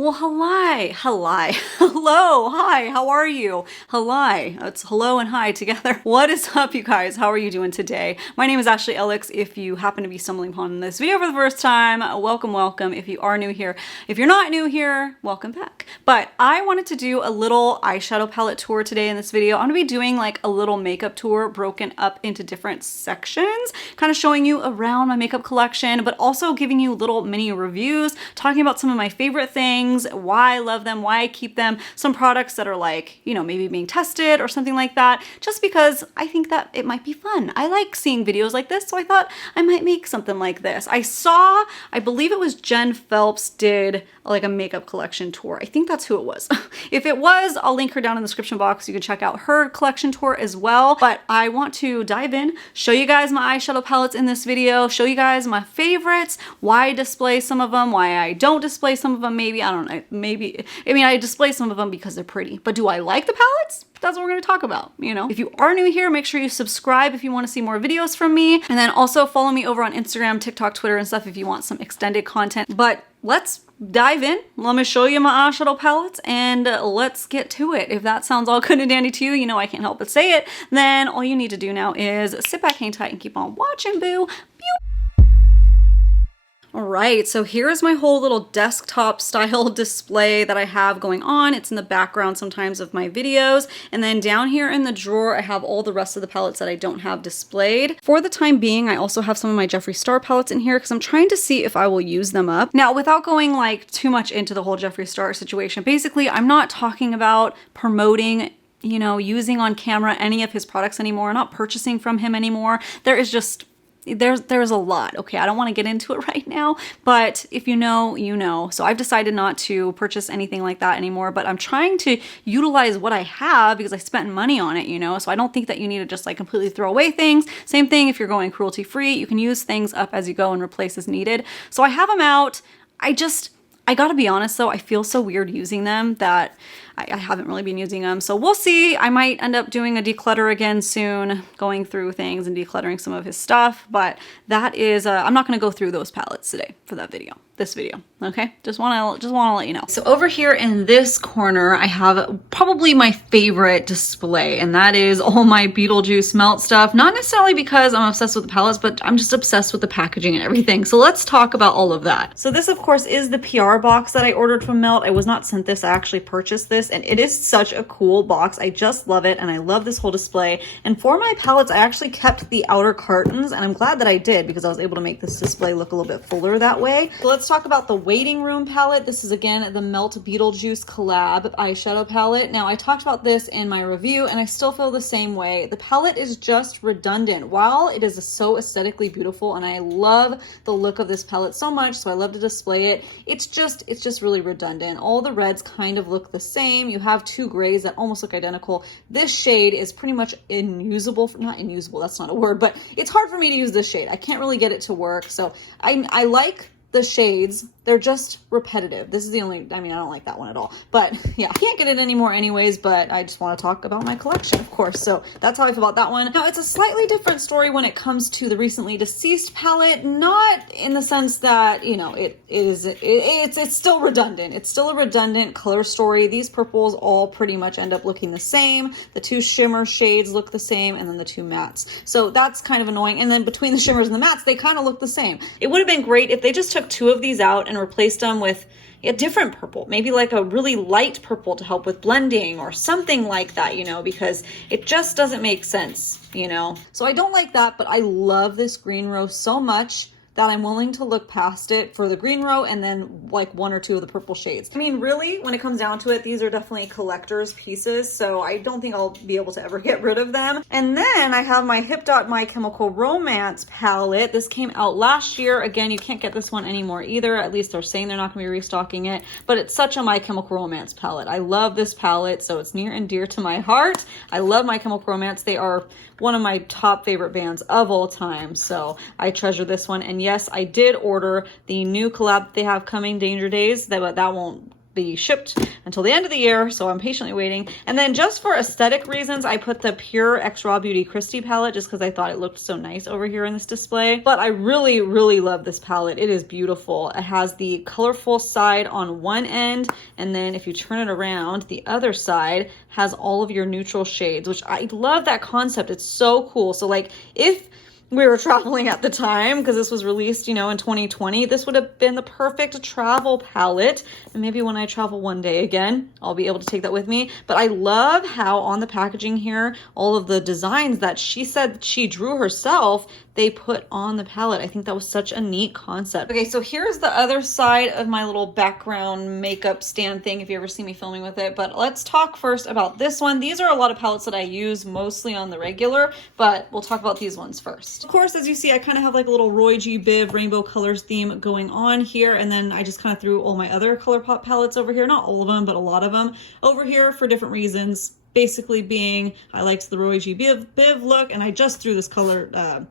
Well, hello, hi, how are you? It's hello and hi together. What is up, you guys? How are you doing today? My name is Ashley Ellix. If you happen to be stumbling upon this video for the first time, welcome, welcome. If you are new here, if you're not new here, welcome back. But I wanted to do a little eyeshadow palette tour today in this video. I'm gonna be doing like a little makeup tour broken up into different sections, kind of showing you around my makeup collection, but also giving you little mini reviews, talking about some of my favorite things, why I love them, why I keep them, some products that are like, you know, maybe being tested or something like that, just because I think that it might be fun. I like seeing videos like this, so I thought I might make something like this. I believe it was Jen Phelps did like a makeup collection tour. I think that's who it was. If it was, I'll link her down in the description box. You can check out her collection tour as well. But I want to dive in, show you guys my eyeshadow palettes in this video, show you guys my favorites, why I display some of them, why I don't display some of them, maybe, I don't know, maybe, I mean, I display some of them because they're pretty, but do I like the palettes? That's what we're going to talk about, you know? If you are new here, make sure you subscribe if you want to see more videos from me. And then also follow me over on Instagram, TikTok, Twitter, and stuff if you want some extended content. But let's dive in. Let me show you my eyeshadow palettes and let's get to it. If that sounds all good and dandy to you, you know I can't help but say it, then all you need to do now is sit back, hang tight, and keep on watching, boo. All right, so here's my whole little desktop style display that I have going on. It's in the background sometimes of my videos. And then down here in the drawer, I have all the rest of the palettes that I don't have displayed. For the time being, I also have some of my Jeffree Star palettes in here because I'm trying to see if I will use them up. Now, without going like too much into the whole Jeffree Star situation, basically, I'm not talking about promoting, you know, using on camera any of his products anymore, not purchasing from him anymore. There is just there's a lot. Okay, I don't want to get into it right now, but if you know, you know. So I've decided not to purchase anything like that anymore, but I'm trying to utilize what I have because I spent money on it, you know, so I don't think that you need to just like completely throw away things. Same thing if you're going cruelty free, you can use things up as you go and replace as needed. So I have them out. I gotta be honest though, I feel so weird using them that I haven't really been using them. So we'll see. I might end up doing a declutter again soon, going through things and decluttering some of his stuff. But that is, I'm not gonna go through those palettes today for that video, this video, okay? Just wanna let you know. So over here in this corner, I have probably my favorite display, and that is all my Beetlejuice melt stuff. Not necessarily because I'm obsessed with the palettes, but I'm just obsessed with the packaging and everything. So let's talk about all of that. So this of course is the PR box that I ordered from Melt. I was not sent this, I actually purchased this, and it is such a cool box. I just love it, and I love this whole display. And for my palettes, I actually kept the outer cartons, and I'm glad that I did because I was able to make this display look a little bit fuller that way. So let's talk about the Waiting Room palette. This is again the Melt Beetlejuice collab eyeshadow palette. Now I talked about this in my review and I still feel the same way. The palette is just redundant. While it is so aesthetically beautiful and I love the look of this palette so much, so I love to display it, it's just really redundant. All the reds kind of look the same. You have two grays that almost look identical. This shade is pretty much unusable. Not unusable, that's not a word, but it's hard for me to use this shade. I can't really get it to work. So I like the shades. They're just repetitive. This is the only, I mean, I don't like that one at all, but yeah, I can't get it anymore anyways, but I just want to talk about my collection, of course. So that's how I feel about that one. Now it's a slightly different story when it comes to the Recently Deceased palette, not in the sense that, you know, it's still redundant. It's still a redundant color story. These purples all pretty much end up looking the same. The two shimmer shades look the same, and then the two mattes. So that's kind of annoying. And then between the shimmers and the mattes, they kind of look the same. It would have been great if they just took two of these out and replaced them with a different purple, maybe like a really light purple to help with blending or something like that, you know, because it just doesn't make sense, you know. So I don't like that, but I love this green rose so much that I'm willing to look past it for the green row and then like one or two of the purple shades. I mean, really, when it comes down to it, these are definitely collector's pieces, so I don't think I'll be able to ever get rid of them. And then I have my Hip Dot My Chemical Romance palette. This came out last year. Again, you can't get this one anymore either. At least they're saying they're not gonna be restocking it, but it's such a My Chemical Romance palette. I love this palette, so it's near and dear to my heart. I love My Chemical Romance. They are one of my top favorite bands of all time, so I treasure this one. And yes, I did order the new collab they have coming, Danger Days. That won't be shipped until the end of the year, so I'm patiently waiting. And then just for aesthetic reasons, I put the Pure X Raw Beauty Christy palette just because I thought it looked so nice over here in this display. But I really, really love this palette. It is beautiful. It has the colorful side on one end, and then if you turn it around, the other side has all of your neutral shades, which I love that concept. It's so cool. So like if we were traveling at the time, because this was released, you know, in 2020, this would have been the perfect travel palette. And maybe when I travel one day again, I'll be able to take that with me. But I love how on the packaging here, all of the designs that she said she drew herself, they put on the palette. I think that was such a neat concept. Okay, so here's the other side of my little background makeup stand thing, if you ever see me filming with it. But let's talk first about this one. These are a lot of palettes that I use mostly on the regular, but we'll talk about these ones first. Of course, as you see, I kind of have like a little Roy G. Biv rainbow colors theme going on here, and then I just kind of threw all my other Colourpop palettes over here. Not all of them, but a lot of them over here for different reasons. Basically being, I liked the Roy G. Biv look, and I just threw this Colourpop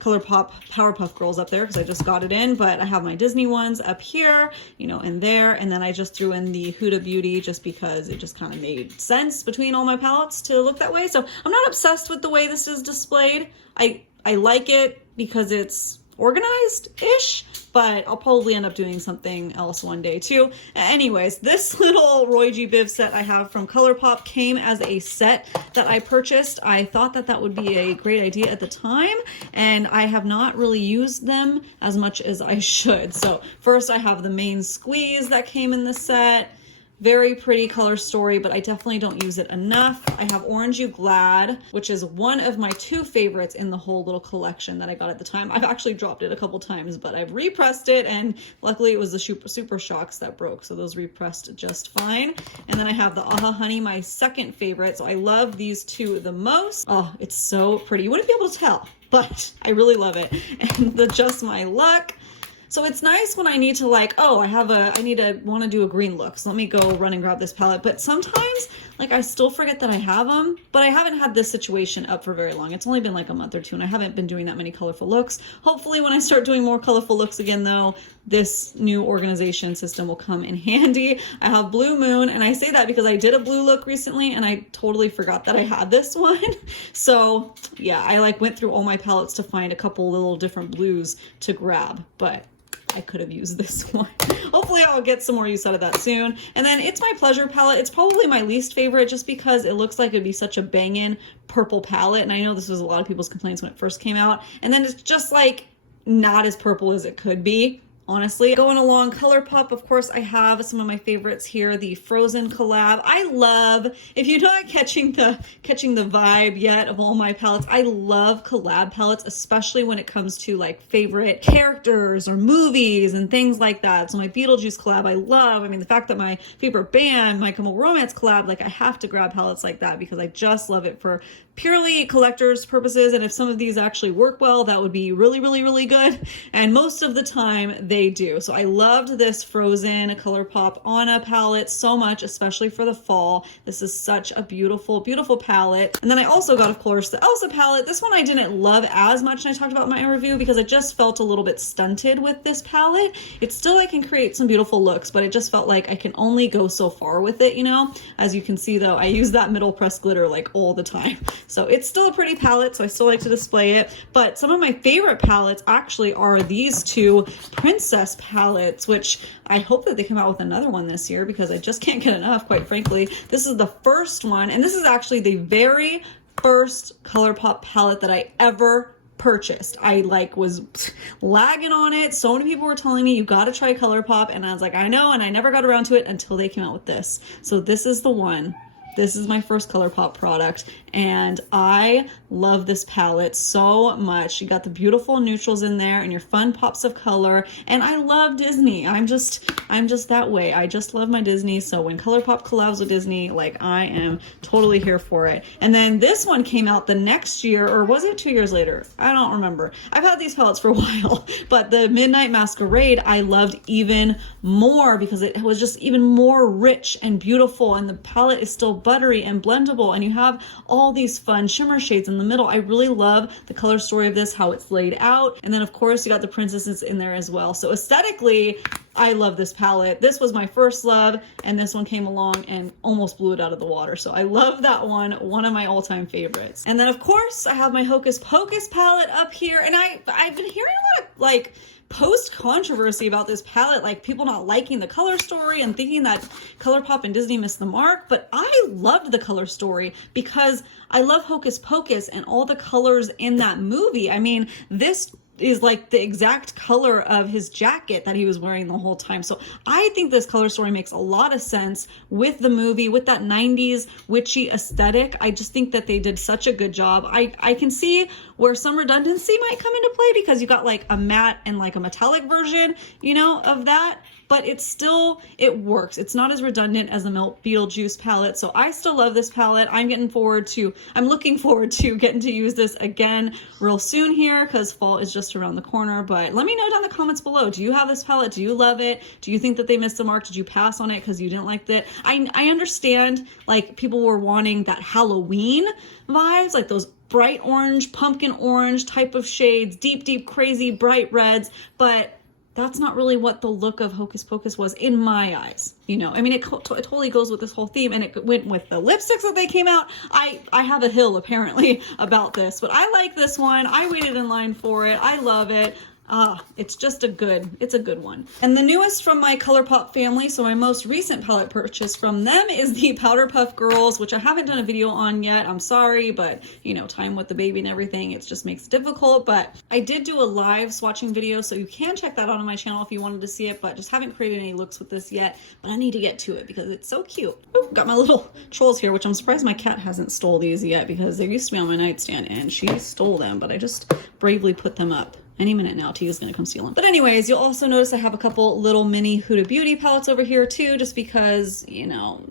Powerpuff Girls up there because I just got it in, but I have my Disney ones up here, you know, in there, and then I just threw in the Huda Beauty just because it just kind of made sense between all my palettes to look that way. So I'm not obsessed with the way this is displayed. I like it because it's organized-ish, but I'll probably end up doing something else one day too. Anyways, this little Roy G. Biv set I have from Colourpop came as a set that I purchased. I thought that that would be a great idea at the time, and I have not really used them as much as I should. So first I have the main squeeze that came in the set. Very pretty color story, but I definitely don't use it enough. I have Orange You Glad, which is one of my 2 favorites in the whole little collection that I got at the time. I've actually dropped it a couple times, but I've repressed it, and luckily it was the Super Shocks that broke, so those repressed just fine. And then I have the Aha Honey, my second favorite, so I love these 2 the most. Oh, it's so pretty. You wouldn't be able to tell, but I really love it. And the Just My Luck. So it's nice when I need to like, oh, want to do a green look. So let me go run and grab this palette. But sometimes like I still forget that I have them, but I haven't had this situation up for very long. It's only been like a month or 2 and I haven't been doing that many colorful looks. Hopefully when I start doing more colorful looks again though, this new organization system will come in handy. I have Blue Moon, and I say that because I did a blue look recently and I totally forgot that I had this one. So yeah, I like went through all my palettes to find a couple little different blues to grab, but I could have used this one. Hopefully I'll get some more use out of that soon. And then It's My Pleasure palette. It's probably my least favorite just because it looks like it'd be such a bangin' purple palette. And I know this was a lot of people's complaints when it first came out. And then it's just like not as purple as it could be. Honestly, going along Colourpop, of course, I have some of my favorites here. The Frozen collab. I love, if you're not catching the vibe yet of all my palettes, I love collab palettes, especially when it comes to like favorite characters or movies and things like that. So my Beetlejuice collab, I love. I mean, the fact that my favorite band, My Chemical Romance collab, like I have to grab palettes like that because I just love it for purely collector's purposes. And if some of these actually work well, that would be really, really, really good. And most of the time they do. So I loved this Frozen Colourpop Anna palette so much, especially for the fall. This is such a beautiful, beautiful palette. And then I also got, of course, the Elsa palette. This one I didn't love as much, and I talked about in my review because it just felt a little bit stunted with this palette. It's still, I can create some beautiful looks, but it just felt like I can only go so far with it, you know? As you can see though, I use that middle press glitter like all the time. So it's still a pretty palette, so I still like to display it. But some of my favorite palettes actually are these 2 Princess palettes, which I hope that they come out with another one this year because I just can't get enough, quite frankly. This is the first one, and this is actually the very first Colourpop palette that I ever purchased. I like was lagging on it. So many people were telling me you got to try Colourpop, and I was like, I know, and I never got around to it until they came out with this. So this is the one. This is my first Colourpop product, and I love this palette so much. You got the beautiful neutrals in there and your fun pops of color, and I love Disney. I'm just that way. I just love my Disney, so when Colourpop collabs with Disney, like I am totally here for it. And then this one came out the next year, or was it 2 years later? I don't remember. I've had these palettes for a while, but the Midnight Masquerade I loved even more because it was just even more rich and beautiful, and the palette is still buttery and blendable, and you have all these fun shimmer shades in the middle. I really love the color story of this, how it's laid out, and then of course you got the princesses in there as well. So aesthetically, I love this palette. This was my first love, and this one came along and almost blew it out of the water. So I love that one of my all-time favorites. And then of course I have my Hocus Pocus palette up here, and I've been hearing a lot of like post-controversy about this palette, like people not liking the color story and thinking that Colourpop and Disney missed the mark. But I loved the color story because I love Hocus Pocus and all the colors in that movie. I mean, this is like the exact color of his jacket that he was wearing the whole time. So I think this color story makes a lot of sense with the movie, with that 90s witchy aesthetic. I just think that they did such a good job. I can see where some redundancy might come into play because you got like a matte and like a metallic version, you know, of that. But it's still, it works. It's not as redundant as the Milk Beetlejuice palette. So I still love this palette. I'm looking forward to getting to use this again real soon here because fall is just around the corner. But let me know down in the comments below. Do you have this palette? Do you love it? Do you think that they missed the mark? Did you pass on it because you didn't like it? I understand like people were wanting that Halloween vibes, like those bright orange, pumpkin orange type of shades, deep, crazy, bright reds, but that's not really what the look of Hocus Pocus was in my eyes. You know, I mean, it totally goes with this whole theme, and it went with the lipsticks that they came out. I have a hill apparently about this, but I like this one. I waited in line for it. I love it. It's just it's a good one. And the newest from my Colourpop family, so my most recent palette purchase from them is the Powder Puff Girls, which I haven't done a video on yet. I'm sorry, but you know, time with the baby and everything, it just makes it difficult. But I did do a live swatching video, so you can check that out on my channel if you wanted to see it, but just haven't created any looks with this yet. But I need to get to it because it's so cute. Ooh, got my little trolls here, which I'm surprised my cat hasn't stole these yet because they used to be on my nightstand and she stole them, but I just bravely put them up. Any minute now, Tia's gonna come steal them. But anyways, you'll also notice I have a couple little mini Huda Beauty palettes over here too, just because, you know,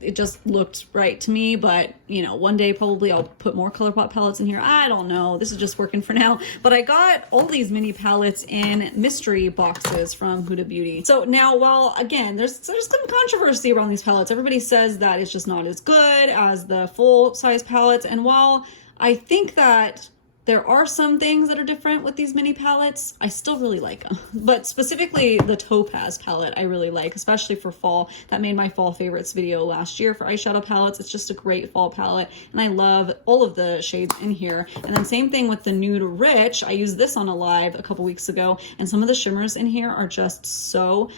it just looked right to me. But, you know, one day probably I'll put more Colourpop palettes in here. I don't know. This is just working for now. But I got all these mini palettes in mystery boxes from Huda Beauty. So now, while again, there's some controversy around these palettes. Everybody says that it's just not as good as the full size palettes. And while I think that there are some things that are different with these mini palettes, I still really like them. But specifically the Topaz palette I really like, especially for fall. That made my fall favorites video last year for eyeshadow palettes. It's just a great fall palette, and I love all of the shades in here. And then same thing with the Nude Rich. I used this on a live a couple weeks ago, and some of the shimmers in here are just so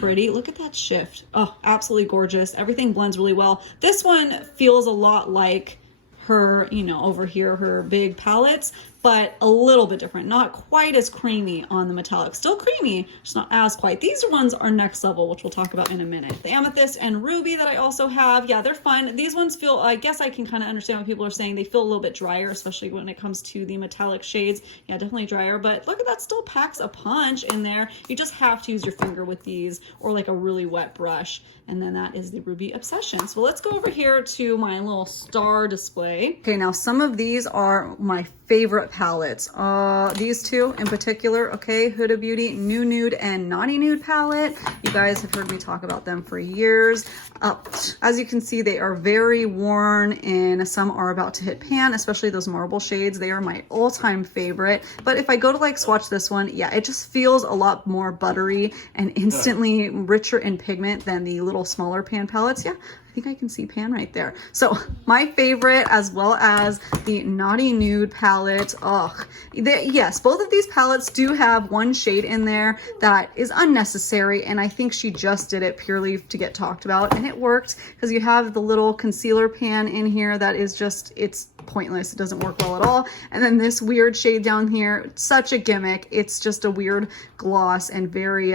pretty. Look at that shift. Oh, absolutely gorgeous. Everything blends really well. This one feels a lot like her, you know, over here, her big palettes, but a little bit different. Not quite as creamy on the metallic. Still creamy, just not as quite. These ones are next level, which we'll talk about in a minute. The Amethyst and Ruby that I also have, yeah, they're fun. These ones feel, I guess I can kind of understand what people are saying. They feel a little bit drier, especially when it comes to the metallic shades. Yeah, definitely drier, but look at that, still packs a punch in there. You just have to use your finger with these or like a really wet brush. And then that is the Ruby Obsession. So let's go over here to my little star display. Okay, now some of these are my favorite palettes. These two in particular, okay, Huda Beauty New Nude and Naughty Nude palette. You guys have heard me talk about them for years. As you can see, they are very worn and some are about to hit pan, especially those marble shades. They are my all-time favorite. But if I go to like swatch this one, yeah, it just feels a lot more buttery and instantly richer in pigment than the little smaller pan palettes. Yeah, I think I can see pan right there. So my favorite, as well as the Naughty Nude palette. Yes, both of these palettes do have one shade in there that is unnecessary, and I think she just did it purely to get talked about, and it worked because you have the little concealer pan in here that is just, it's pointless. It doesn't work well at all. And then this weird shade down here, such a gimmick. It's just a weird gloss and very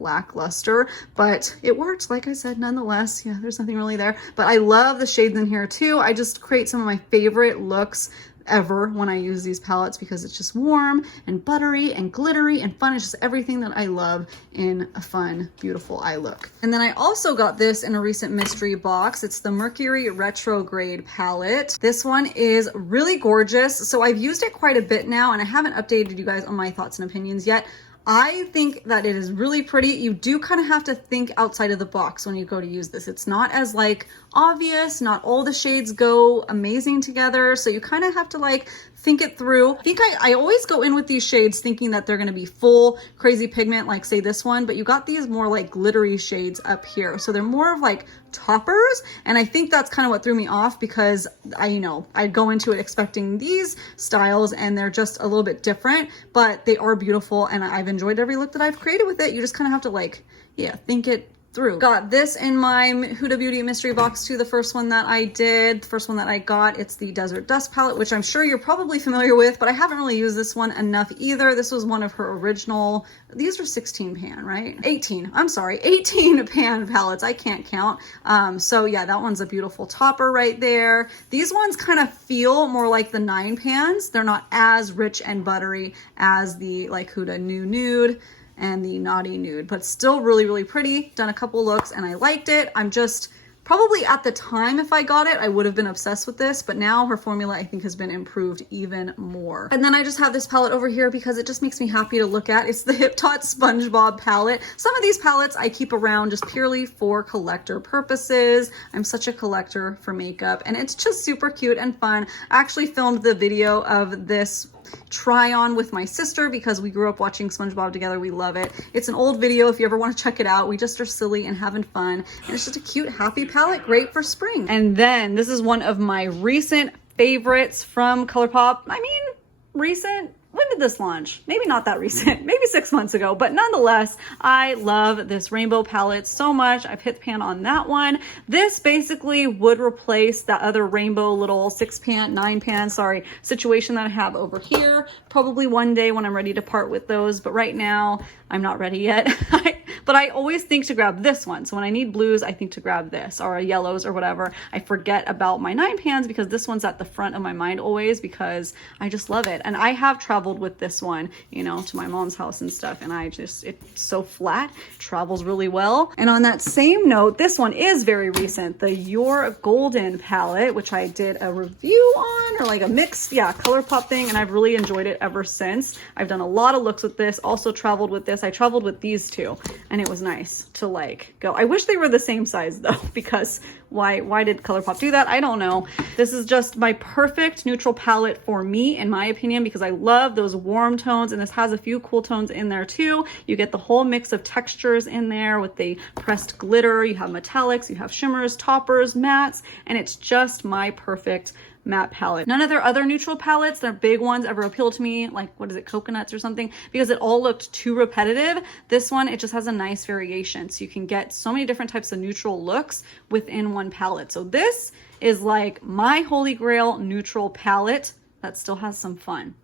lackluster, but it worked, like I said, nonetheless. Yeah, there's nothing really there, but I love the shades in here too. I just create some of my favorite looks ever when I use these palettes because it's just warm and buttery and glittery and fun. It's just everything that I love in a fun, beautiful eye look. And then I also got this in a recent mystery box. It's the Mercury Retrograde palette. This one is really gorgeous. So I've used it quite a bit now, and I haven't updated you guys on my thoughts and opinions yet. I think that it is really pretty. You do kind of have to think outside of the box when you go to use this. It's not as like obvious, not all the shades go amazing together. So you kind of have to like think it through. I think I always go in with these shades thinking that they're going to be full crazy pigment, like say this one, but you got these more like glittery shades up here. So they're more of like toppers. And I think that's kind of what threw me off, because I'd go into it expecting these styles and they're just a little bit different, but they are beautiful. And I've enjoyed every look that I've created with it. You just kind of have to like, yeah, think it through. Got this in my Huda Beauty mystery box too, the first one that I did, the first one that I got. It's the Desert Dust palette, which I'm sure you're probably familiar with, but I haven't really used this one enough either. This was one of her original, these are 16 pan, right? 18, I'm sorry, 18 pan palettes. I can't count. So yeah, that one's a beautiful topper right there. These ones kind of feel more like the 9 pans. They're not as rich and buttery as the like Huda Nude and the Naughty Nude, but still really, really pretty. Done a couple looks and I liked it. I'm just probably at the time, if I got it, I would have been obsessed with this, but now her formula I think has been improved even more. And then I just have this palette over here because it just makes me happy to look at. It's the Hip Tot Spongebob palette. Some of these palettes I keep around just purely for collector purposes. I'm such a collector for makeup and it's just super cute and fun. I actually filmed the video of this try on with my sister because we grew up watching SpongeBob together. We love it. It's an old video if you ever want to check it out. We just are silly and having fun, and it's just a cute, happy palette, great for spring. And then this is one of my recent favorites from Colourpop. I mean, recent? When did this launch? Maybe not that recent, maybe 6 months ago, but nonetheless, I love this rainbow palette so much. I've hit the pan on that one. This basically would replace that other rainbow little 9 pan, sorry, situation that I have over here. Probably one day when I'm ready to part with those, but right now I'm not ready yet. But I always think to grab this one. So when I need blues, I think to grab this, or yellows or whatever. I forget about my 9 pans because this one's at the front of my mind always because I just love it. And I have traveled with this one, to my mom's house and stuff. And it's so flat, travels really well. And on that same note, this one is very recent, the Your Golden palette, which I did a review on, or like a mixed, Colourpop thing. And I've really enjoyed it ever since. I've done a lot of looks with this, also traveled with this. I traveled with these two. And it was nice to like go. I wish they were the same size though, because why did Colourpop do that? I don't know. This is just my perfect neutral palette for me, in my opinion, because I love those warm tones, and this has a few cool tones in there too. You get the whole mix of textures in there with the pressed glitter. You have metallics, you have shimmers, toppers, mattes, and it's just my perfect matte palette. None of their other neutral palettes, their big ones, ever appealed to me, like what is it, coconuts or something, because it all looked too repetitive. This one, it just has a nice variation, so you can get so many different types of neutral looks within one palette. So this is like my holy grail neutral palette that still has some fun,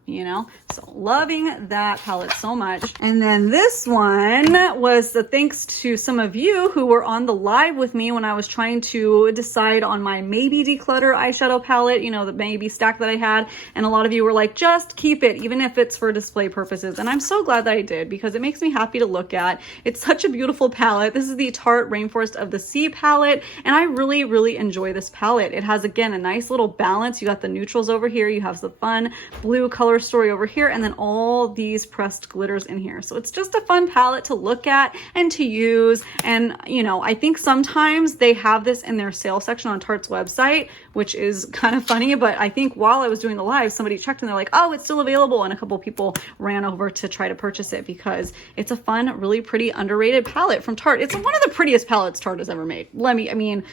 so loving that palette so much. And then this one was the thanks to some of you who were on the live with me when I was trying to decide on my maybe declutter eyeshadow palette, the maybe stack that I had, and a lot of you were like, just keep it even if it's for display purposes. And I'm so glad that I did, because it makes me happy to look at. It's such a beautiful palette. This is the Tarte Rainforest of the Sea palette, and I really, really enjoy this palette. It has, again, a nice little balance. You got the neutrals over here, you have the fun blue color story over here, and then all these pressed glitters in here. So it's just a fun palette to look at and to use. And I think sometimes they have this in their sale section on Tarte's website, which is kind of funny, but I think while I was doing the live, somebody checked and they're like, oh, it's still available, and a couple people ran over to try to purchase it because it's a fun, really pretty, underrated palette from Tarte. It's one of the prettiest palettes Tarte has ever made.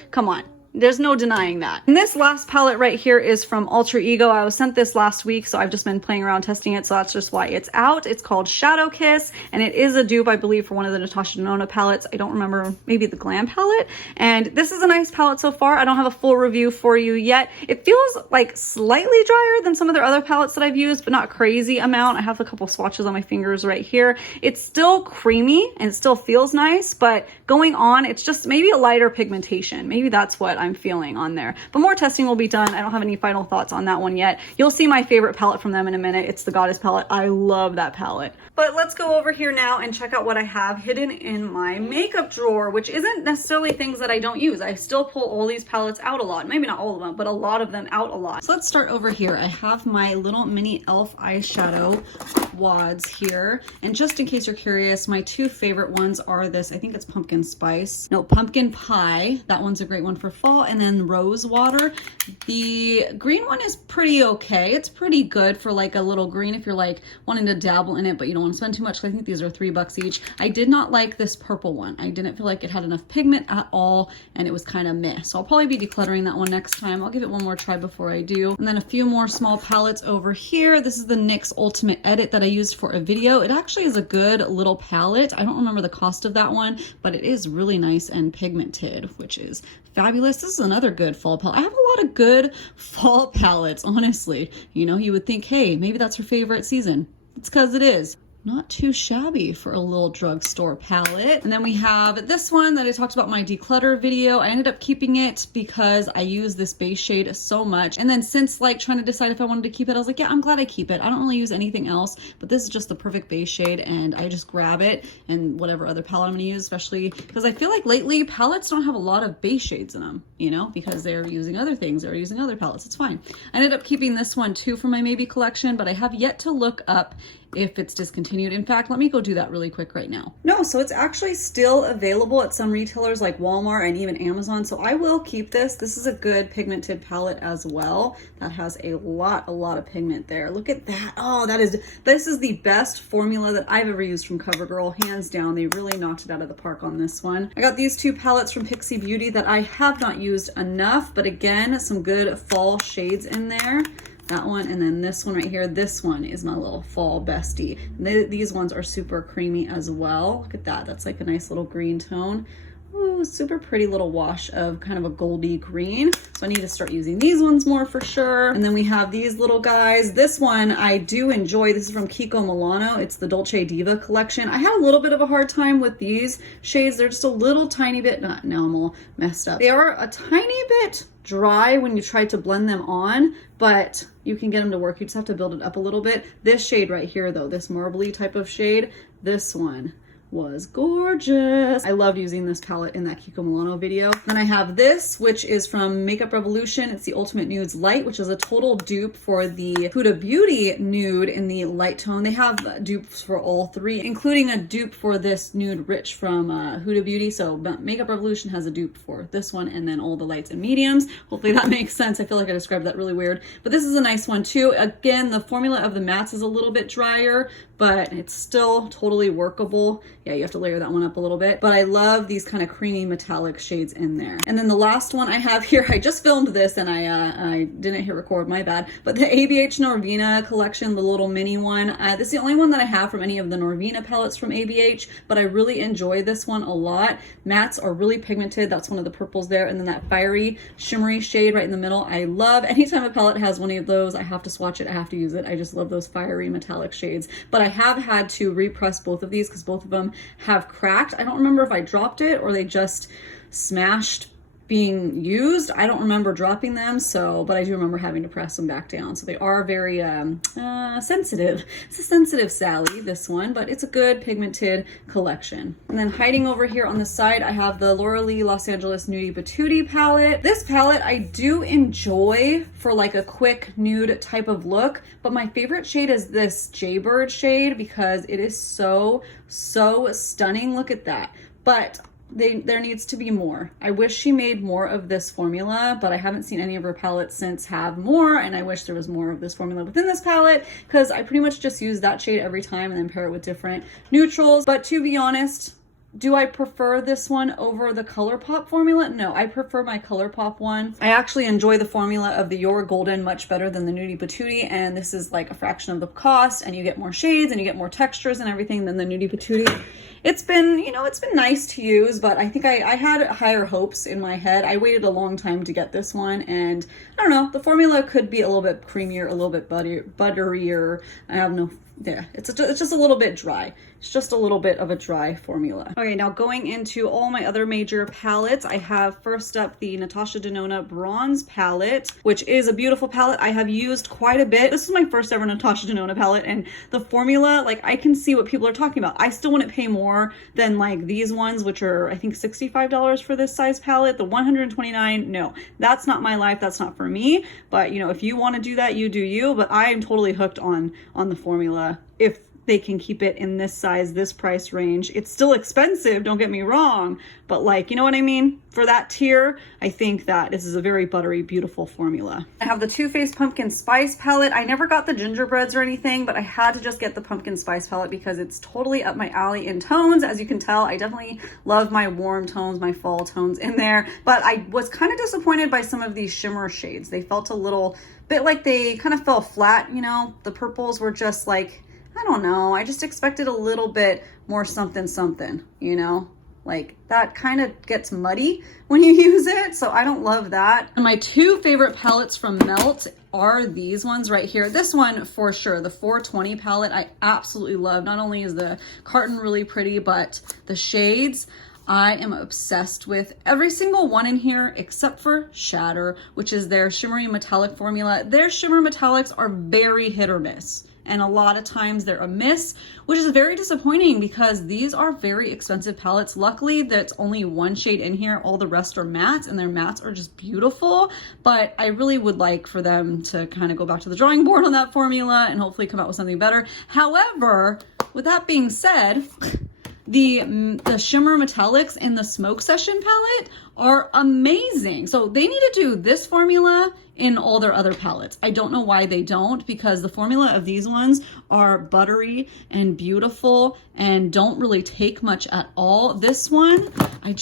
Come on. There's no denying that. And this last palette right here is from Alter Ego. I was sent this last week, so I've just been playing around testing it, so that's just why it's out. It's called Shadow Kiss, and it is a dupe, I believe, for one of the Natasha Denona palettes. I don't remember, maybe the Glam palette. And this is a nice palette so far. I don't have a full review for you yet. It feels like slightly drier than some of their other palettes that I've used, but not crazy amount. I have a couple swatches on my fingers right here. It's still creamy and it still feels nice, but going on, it's just maybe a lighter pigmentation. Maybe that's what I'm feeling on there, but more testing will be done. I don't have any final thoughts on that one yet. You'll see my favorite palette from them in a minute. It's the Goddess palette. I love that palette. But let's go over here now and check out what I have hidden in my makeup drawer, which isn't necessarily things that I don't use. I still pull all these palettes out a lot. Maybe not all of them, but a lot of them out a lot. So let's start over here. I have my little mini e.l.f. eyeshadow wads here. And just in case you're curious, my two favorite ones are this, I think it's pumpkin spice. No, pumpkin pie. That one's a great one for fall. Fall and then Rose Water. The green one is pretty okay. It's pretty good for like a little green if you're like wanting to dabble in it, but you don't want to spend too much. I think these are $3 each. I did not like this purple one. I didn't feel like it had enough pigment at all, and it was kind of meh. So I'll probably be decluttering that one next time. I'll give it one more try before I do. And then a few more small palettes over here. This is the NYX Ultimate Edit that I used for a video. It actually is a good little palette. I don't remember the cost of that one, but it is really nice and pigmented, which is fabulous. This is another good fall palette. I have a lot of good fall palettes, honestly. You know, you would think, hey, maybe that's her favorite season. It's because it is. Not too shabby for a little drugstore palette. And then we have this one that I talked about in my declutter video. I ended up keeping it because I use this base shade so much. And then since like trying to decide if I wanted to keep it, I was like, yeah, I'm glad I keep it. I don't really use anything else, but this is just the perfect base shade, and I just grab it and whatever other palette I'm gonna use, especially because I feel like lately palettes don't have a lot of base shades in them, you know, because they're using other things, they're using other palettes. It's fine. I ended up keeping this one too for my maybe collection, but I have yet to look up if it's discontinued. In fact, let me go do that really quick right now. No, so it's actually still available at some retailers like Walmart and even Amazon. So I will keep this. This is a good pigmented palette as well. That has a lot of pigment there. Look at that. Oh, this is the best formula that I've ever used from CoverGirl, hands down. They really knocked it out of the park on this one. I got these two palettes from Pixi Beauty that I have not used enough, but again, some good fall shades in there. That one, and then this one right here. This one is my little fall bestie. These ones are super creamy as well. Look at that. That's like a nice little green tone. Ooh, super pretty little wash of kind of a goldy green. So I need to start using these ones more for sure. And then we have these little guys. This one I do enjoy. This is from Kiko Milano. It's the Dolce Diva collection. I had a little bit of a hard time with these shades. They're just a little tiny bit, now I'm all messed up. They are a tiny bit dry when you try to blend them on, but you can get them to work. You just have to build it up a little bit. This shade right here though, this marbly type of shade, this one was gorgeous. I loved using this palette in that Kiko Milano video. Then I have this, which is from Makeup Revolution. It's the Ultimate Nudes Light, which is a total dupe for the Huda Beauty nude in the light tone. They have dupes for all three, including a dupe for this Nude Rich from Huda Beauty. So Makeup Revolution has a dupe for this one, and then all the lights and mediums. Hopefully that makes sense. I feel like I described that really weird, but this is a nice one too. Again, the formula of the mattes is a little bit drier, but it's still totally workable. Yeah, you have to layer that one up a little bit, but I love these kind of creamy metallic shades in there. And then the last one I have here, I just filmed this and I didn't hit record, my bad, but the Abh Norvina collection, the little mini one. This is the only one that I have from any of the Norvina palettes from ABH, but I really enjoy this one a lot. Mattes are really pigmented. That's one of the purples there. And then that fiery, shimmery shade right in the middle. I love anytime a palette has one of those, I have to swatch it, I have to use it. I just love those fiery metallic shades. But I have had to repress both of these because both of them have cracked. I don't remember if I dropped it or they just smashed being used. I don't remember dropping them, so, but I do remember having to press them back down. So they are very sensitive. It's a sensitive Sally, this one, but it's a good pigmented collection. And then hiding over here on the side, I have the Laura Lee Los Angeles Nudie Patootie palette. This palette I do enjoy for like a quick nude type of look, but my favorite shade is this Jaybird shade because it is so stunning. Look at that. But there needs to be more. I wish she made more of this formula, but I haven't seen any of her palettes since have more, and I wish there was more of this formula within this palette because I pretty much just use that shade every time and then pair it with different neutrals. But to be honest, do I prefer this one over the Colourpop formula? No, I prefer my Colourpop one. I actually enjoy the formula of the Your Golden much better than the Nudie Patootie, and this is like a fraction of the cost, and you get more shades and you get more textures and everything than the Nudie Patootie. It's been, you know, it's been nice to use, but I think I had higher hopes in my head. I waited a long time to get this one, and I don't know, the formula could be a little bit creamier, a little bit butterier. I have no, yeah, it's just a little bit dry. It's just a little bit of a dry formula. Okay, now going into all my other major palettes, I have first up the Natasha Denona Bronze Palette, which is a beautiful palette I have used quite a bit. This is my first ever Natasha Denona palette, and the formula, like, I can see what people are talking about. I still wouldn't pay more than like these ones, which are I think $65 for this size palette. The $129, no, that's not my life. That's not for me. But you know, if you want to do that, you do you. But I am totally hooked on the formula. If they can keep it in this size, this price range. It's still expensive, don't get me wrong, but like, you know what I mean? For that tier, I think that this is a very buttery, beautiful formula. I have the Too Faced Pumpkin Spice palette. I never got the gingerbreads or anything, but I had to just get the Pumpkin Spice palette because it's totally up my alley in tones. As you can tell, I definitely love my warm tones, my fall tones in there, but I was kind of disappointed by some of these shimmer shades. They felt a little bit like they kind of fell flat, you know? The purples were just like, I don't know, I just expected a little bit more something something, you know? Like that kind of gets muddy when you use it, so I don't love that. And my two favorite palettes from Melt are these ones right here. This one for sure, the 420 palette, I absolutely love. Not only is the carton really pretty, but the shades, I am obsessed with every single one in here except for Shatter, which is their shimmery metallic formula. Their shimmer metallics are very hit or miss, and a lot of times they're a miss, which is very disappointing because these are very expensive palettes. Luckily, that's only one shade in here. All the rest are mattes, and their mattes are just beautiful, but I really would like for them to kind of go back to the drawing board on that formula and hopefully come out with something better. However, with that being said, the shimmer metallics in the Smoke Session palette are amazing. So they need to do this formula in all their other palettes. I don't know why they don't, because the formula of these ones are buttery and beautiful and don't really take much at all. This one, I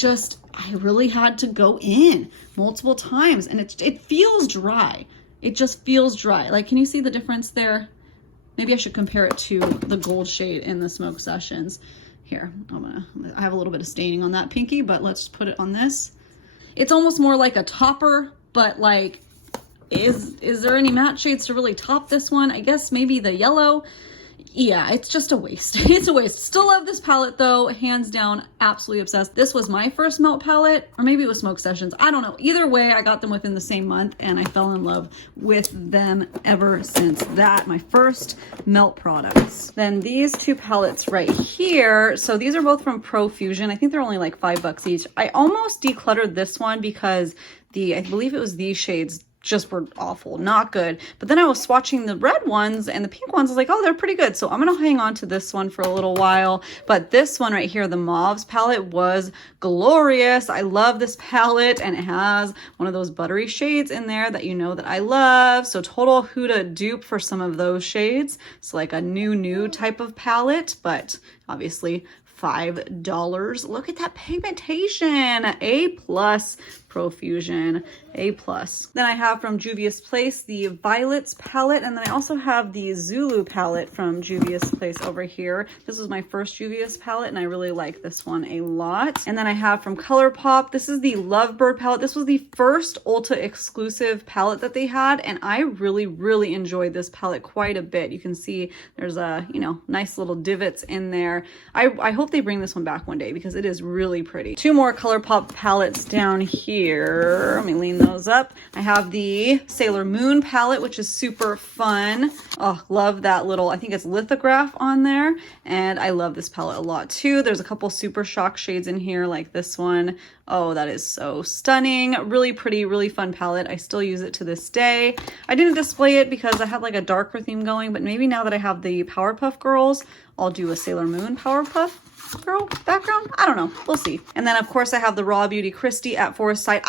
really had to go in multiple times, and it feels dry. It just feels dry. Like, can you see the difference there? Maybe I should compare it to the gold shade in the Smoke Sessions. Here, I have a little bit of staining on that pinky, but let's put it on this. It's almost more like a topper, but like, is there any matte shades to really top this one? I guess maybe the yellow. Yeah, it's just a waste. It's a waste. Still love this palette though, hands down, absolutely obsessed. This was my first Melt palette, or maybe it was Smoke Sessions. I don't know. Either way, I got them within the same month and I fell in love with them ever since that. My first Melt products. Then these two palettes right here. So these are both from Profusion. I think they're only like $5 each. I almost decluttered this one because I believe it was these shades just were awful, not good. But then I was swatching the red ones and the pink ones. I was like, oh, they're pretty good. So I'm gonna hang on to this one for a little while. But this one right here, the Mauves palette, was glorious. I love this palette, and it has one of those buttery shades in there that you know that I love. So total Huda dupe for some of those shades. It's like a nude type of palette, but obviously $5. Look at that pigmentation. A+ Profusion, A+. Then I have from Juvia's Place the Violets palette, and then I also have the Zulu palette from Juvia's Place over here. This was my first Juvia's palette, and I really like this one a lot. And then I have from Colourpop, this is the Lovebird palette. This was the first Ulta exclusive palette that they had, and I really enjoyed this palette quite a bit. You can see there's a, you know, nice little divots in there. I hope they bring this one back one day because it is really pretty. Two more Colourpop palettes down here. Let me lean those up. I have the Sailor Moon palette, which is super fun. Oh, love that little, I think it's lithograph on there. And I love this palette a lot too. There's a couple Super Shock shades in here like this one. Oh, that is so stunning. Really pretty, really fun palette. I still use it to this day. I didn't display it because I had like a darker theme going, but maybe now that I have the Powerpuff Girls, I'll do a Sailor Moon Powerpuff Girl background. I don't know. We'll see. And then of course I have the Raw Beauty Christy at Foresight.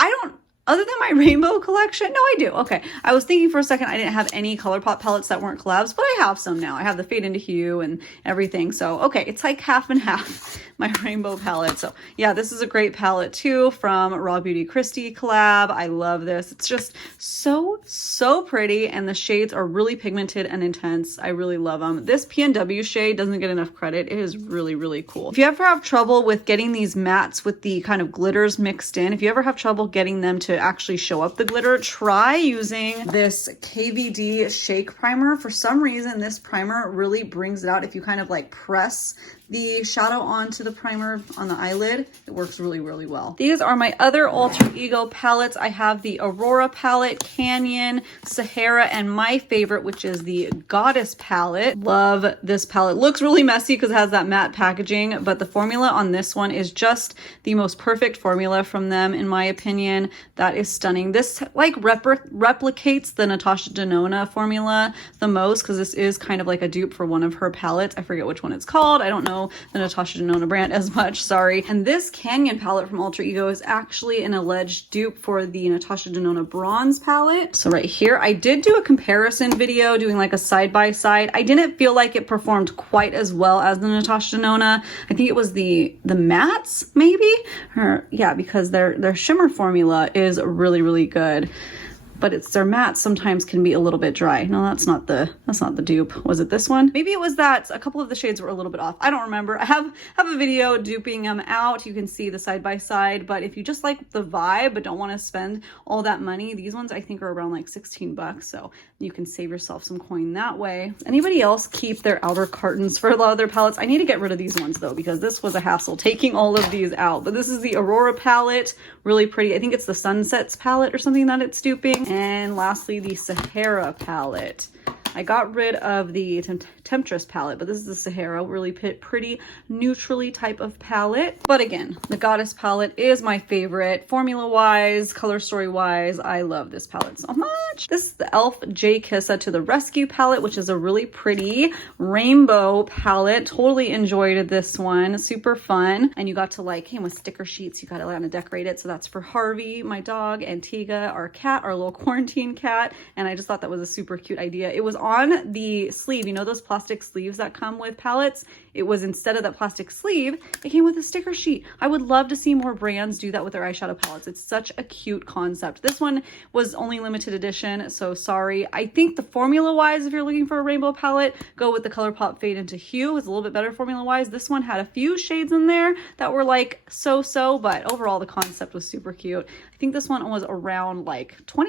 Other than my rainbow collection? No, I do. Okay. I was thinking for a second I didn't have any Colourpop palettes that weren't collabs, but I have some now. I have the Fade into Hue and everything. So, okay, it's like half and half, my rainbow palette. So, yeah, this is a great palette too from Raw Beauty Christy collab. I love this. It's just so pretty, and the shades are really pigmented and intense. I really love them. This PNW shade doesn't get enough credit. It is really cool. If you ever have trouble with getting these mattes with the kind of glitters mixed in, if you ever have trouble getting them to actually show up the glitter, try using this KVD Shake Primer. For some reason, this primer really brings it out. If you kind of like press the shadow onto the primer on the eyelid, it works really, really well. These are my other alter ego palettes. I have the Aurora palette, Canyon, Sahara, and my favorite, which is the Goddess palette. Love this palette. Looks really messy because it has that matte packaging, but the formula on this one is just the most perfect formula from them, in my opinion. That is stunning. This like replicates the Natasha Denona formula the most, because this is kind of like a dupe for one of her palettes. I forget which one it's called. I don't know the Natasha Denona brand as much, sorry. And this Canyon palette from Alter Ego is actually an alleged dupe for the Natasha Denona bronze palette. So right here, I did do a comparison video doing like a side-by-side. I didn't feel like it performed quite as well as the Natasha Denona. I think it was the mattes, maybe? Or, yeah, because their shimmer formula is really, really good. But it's their mattes sometimes can be a little bit dry. No, that's not the dupe. Was it this one? Maybe it was that. A couple of the shades were a little bit off. I don't remember. I have a video duping them out. You can see the side by side, but if you just like the vibe but don't want to spend all that money, these ones I think are around like 16 bucks. So you can save yourself some coin that way. Anybody else keep their outer cartons for a lot of their palettes? I need to get rid of these ones though, because this was a hassle taking all of these out. But this is the Aurora palette, really pretty. I think it's the Sunsets palette or something that it's duping. And lastly, the Sahara palette. I got rid of the Temptress palette, but this is the Sahara, really pretty neutrally type of palette. But again, the Goddess palette is my favorite. Formula-wise, color story-wise, I love this palette so much. This is the e.l.f. J Kissa to the Rescue palette, which is a really pretty rainbow palette. Totally enjoyed this one. Super fun. And you got to like, came with sticker sheets. You got to kind of decorate it. So that's for Harvey, my dog, and Tiga, our cat, our little quarantine cat. And I just thought that was a super cute idea. It was on the sleeve, you know those plastic sleeves that come with palettes? It was, instead of that plastic sleeve, it came with a sticker sheet. I would love to see more brands do that with their eyeshadow palettes. It's such a cute concept. This one was only limited edition, so sorry. I think the formula-wise, if you're looking for a rainbow palette, go with the Colourpop Fade into Hue. It's a little bit better formula-wise. This one had a few shades in there that were like so-so, but overall the concept was super cute. I think this one was around like $20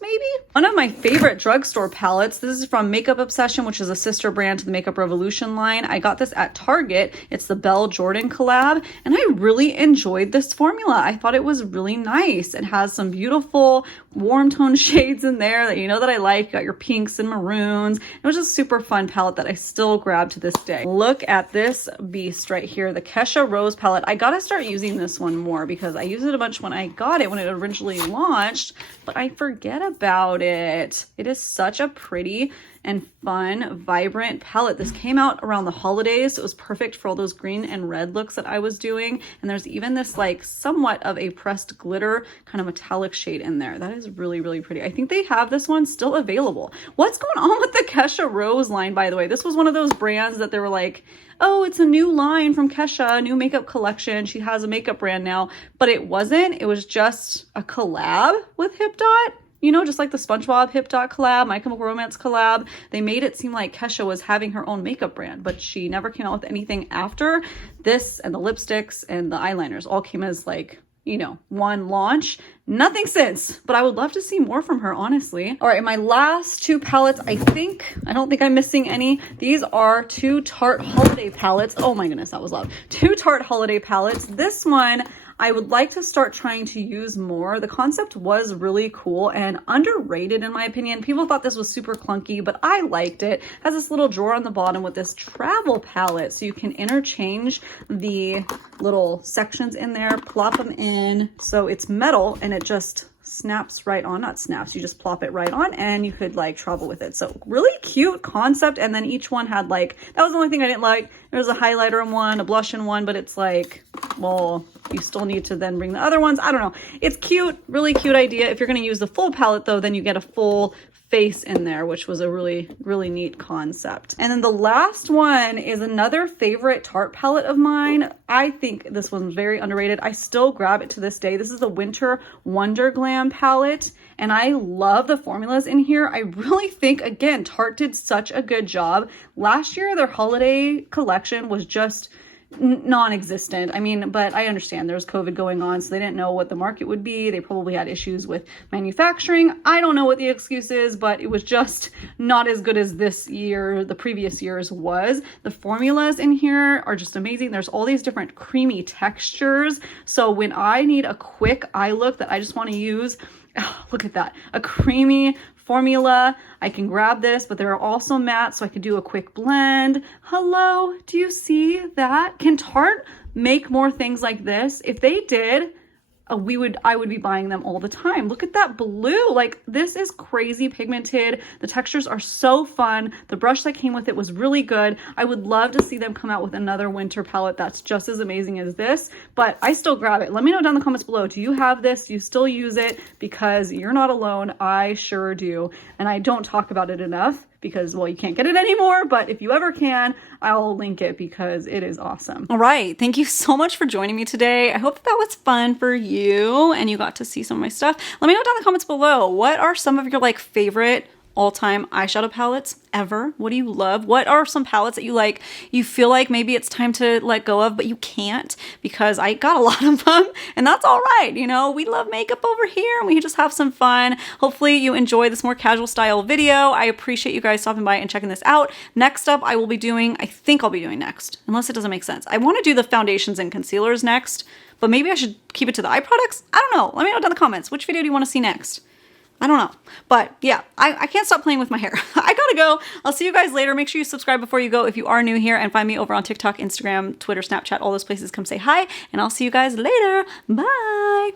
maybe? One of my favorite drugstore palettes, this is from Makeup Obsession, which is a sister brand to the Makeup Revolution line. I got this at Target. It's the Belle Jordan collab, and I really enjoyed this formula. I thought it was really nice. It has some beautiful warm tone shades in there that you know that I like. You got your pinks and maroons. It was just super fun palette that I still grab to this day. Look at this beast right here, the Kesha Rose palette. I gotta start using this one more because I used it a bunch when I got it, when it originally launched, but I forget about it. It is such a pretty and fun, vibrant palette. This came out around the holidays, so it was perfect for all those green and red looks that I was doing. And there's even this like somewhat of a pressed glitter kind of metallic shade in there. That is really, really pretty. I think they have this one still available. What's going on with the Kesha Rose line, by the way? This was one of those brands that they were like, oh, it's a new line from Kesha, new makeup collection. She has a makeup brand now, but it wasn't. It was just a collab with Hip Dot. You know, just like the Spongebob Hip Dot collab, My Chemical Romance collab, they made it seem like Kesha was having her own makeup brand, but she never came out with anything after. This and the lipsticks and the eyeliners all came as like, you know, one launch. Nothing since, but I would love to see more from her, honestly. All right, my last two palettes, I don't think I'm missing any. These are two Tarte holiday palettes. Oh my goodness, that was loud. Two Tarte holiday palettes. This one, I would like to start trying to use more. The concept was really cool and underrated in my opinion. People thought this was super clunky, but I liked it. It has this little drawer on the bottom with this travel palette, so you can interchange the little sections in there, plop them in. So it's metal and it just snaps right on, not snaps, you just plop it right on and you could like travel with it. So really cute concept. And then each one had like, that was the only thing I didn't like. There was a highlighter in one, a blush in one, but it's like, well, you still need to then bring the other ones. I don't know. It's cute, really cute idea. If you're going to use the full palette though, then you get a full face in there, which was a really, really neat concept. And then the last one is another favorite Tarte palette of mine. I think this one's very underrated. I still grab it to this day. This is the Winter Wonder Glam palette, and I love the formulas in here. I really think, again, Tarte did such a good job. Last year, their holiday collection was just non-existent. I mean, but I understand there's COVID going on, so they didn't know what the market would be. They probably had issues with manufacturing. I don't know what the excuse is, but it was just not as good as this year, the previous year's was. The formulas in here are just amazing. There's all these different creamy textures. So when I need a quick eye look that I just want to use, oh, look at that, a creamy formula, I can grab this, but there are also mattes, so I could do a quick blend. Hello, do you see that? Can Tarte make more things like this? If they did, I would be buying them all the time. Look at that blue. Like, this is crazy pigmented. The textures are so fun. The brush that came with it was really good. I would love to see them come out with another winter palette that's just as amazing as this, but I still grab it. Let me know down in the comments below. Do you have this? Do you still use it? Because you're not alone. I sure do. And I don't talk about it enough because, well, you can't get it anymore, but if you ever can, I'll link it because it is awesome. All right. Thank you so much for joining me today. I hope that was fun for you and you got to see some of my stuff. Let me know down in the comments below, what are some of your like favorite all-time eyeshadow palettes ever? What do you love? What are some palettes that you feel like maybe it's time to let go of, but you can't? Because I got a lot of them and that's all right. You know, we love makeup over here and we can just have some fun. Hopefully you enjoy this more casual style video. I appreciate you guys stopping by and checking this out. Next up, I think I'll be doing next, unless it doesn't make sense. I want to do the foundations and concealers next, but maybe I should keep it to the eye products. I don't know. Let me know down in the comments. Which video do you want to see next? I don't know. But yeah, I can't stop playing with my hair. I gotta go. I'll see you guys later. Make sure you subscribe before you go if you are new here, and find me over on TikTok, Instagram, Twitter, Snapchat, all those places. Come say hi, and I'll see you guys later. Bye.